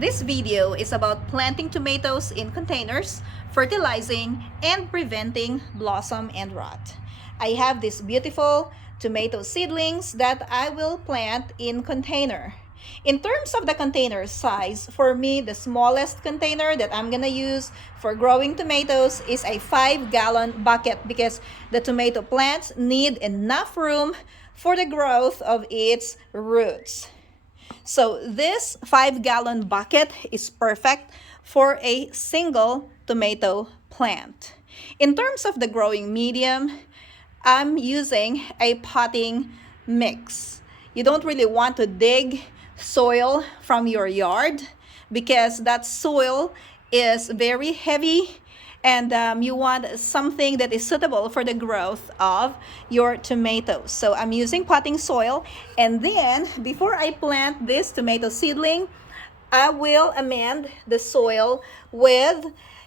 This video is about planting tomatoes in containers, fertilizing, and preventing blossom and rot. I have these beautiful tomato seedlings that I will plant in container. In terms of the container size, for me, the smallest container that I'm gonna use for growing tomatoes is a 5-gallon bucket because the tomato plants need enough room for the growth of its roots. So this 5-gallon bucket is perfect for a single tomato plant. In terms of the growing medium, I'm using a potting mix. You don't really want to dig soil from your yard because that soil is very heavy and you want something that is suitable for the growth of your tomatoes. So I'm using potting soil, and then before I plant this tomato seedling, I will amend the soil with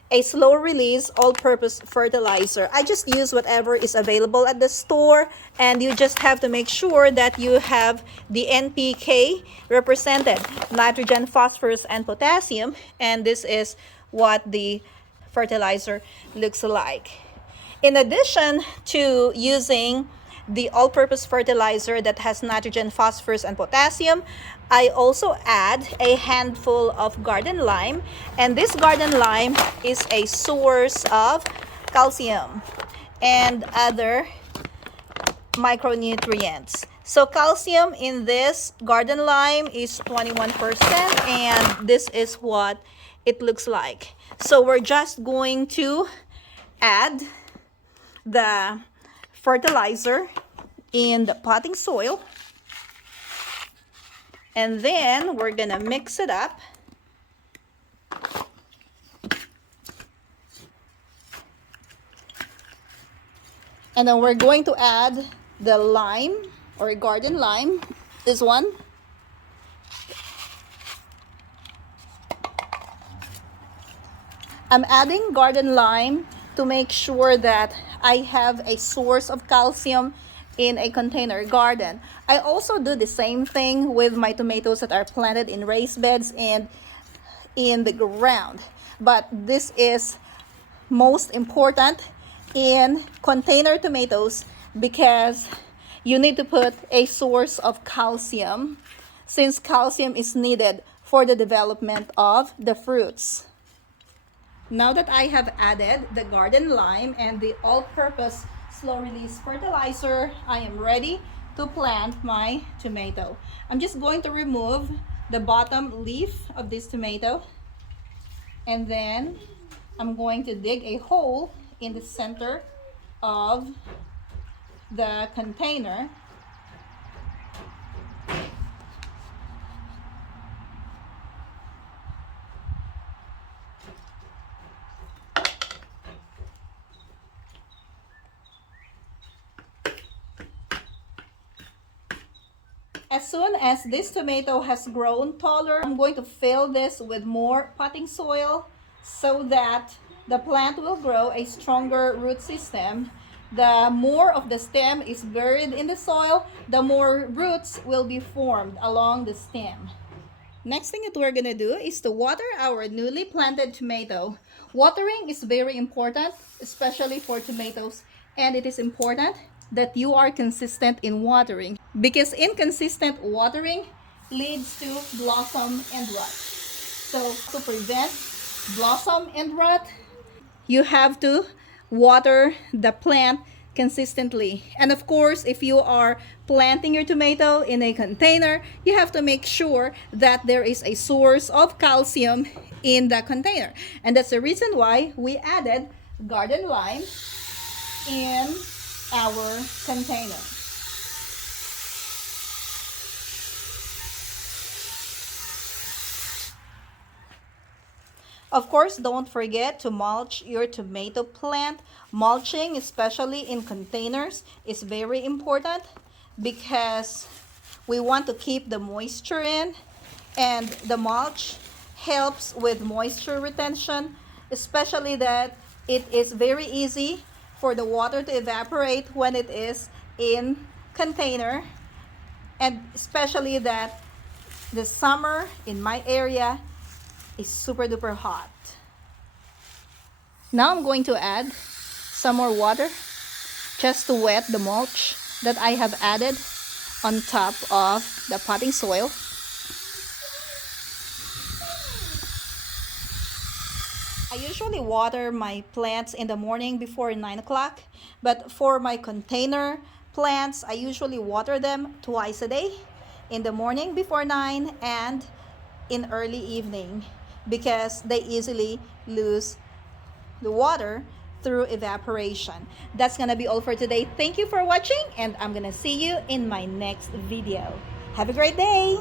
a slow release all-purpose fertilizer. I just use whatever is available at the store, and you just have to make sure that you have the NPK represented, nitrogen, phosphorus, and potassium, and this is what the fertilizer looks like. In addition to using the all-purpose fertilizer that has nitrogen, phosphorus, and potassium, I also add a handful of garden lime, and this garden lime is a source of calcium and other micronutrients. So calcium in this garden lime is 21%, and this is what it looks like. So we're just going to add the fertilizer in the potting soil, and then we're gonna mix it up. And then we're going to add the lime or garden lime, this one. I'm adding garden lime to make sure that I have a source of calcium in a container garden. I also do the same thing with my tomatoes that are planted in raised beds and in the ground. But this is most important in container tomatoes because you need to put a source of calcium, since calcium is needed for the development of the fruits. Now that I have added the garden lime and the all-purpose slow-release fertilizer, I am ready to plant my tomato. I'm just going to remove the bottom leaf of this tomato, and then I'm going to dig a hole in the center of the container. As soon as this tomato has grown taller, I'm going to fill this with more potting soil so that the plant will grow a stronger root system. The more of the stem is buried in the soil, the more roots will be formed along the stem. Next thing that we're gonna do is to water our newly planted tomato. Watering is very important, especially for tomatoes, and it is important that you are consistent in watering because inconsistent watering leads to blossom and rot. So to prevent blossom and rot, you have to water the plant consistently. And of course, if you are planting your tomato in a container, you have to make sure that there is a source of calcium in the container. And that's the reason why we added garden lime in our container. Of course, don't forget to mulch your tomato plant. Mulching, especially in containers, is very important because we want to keep the moisture in, and the mulch helps with moisture retention, especially that it is very easy for the water to evaporate when it is in container, and especially that the summer in my area is super duper hot. Now I'm going to add some more water just to wet the mulch that I have added on top of the potting soil. I usually water my plants in the morning before 9 o'clock, but for my container plants, I usually water them twice a day, in the morning before 9 and in early evening, because they easily lose the water through evaporation. That's gonna be all for today. Thank you for watching, and I'm gonna see you in my next video. Have a great day!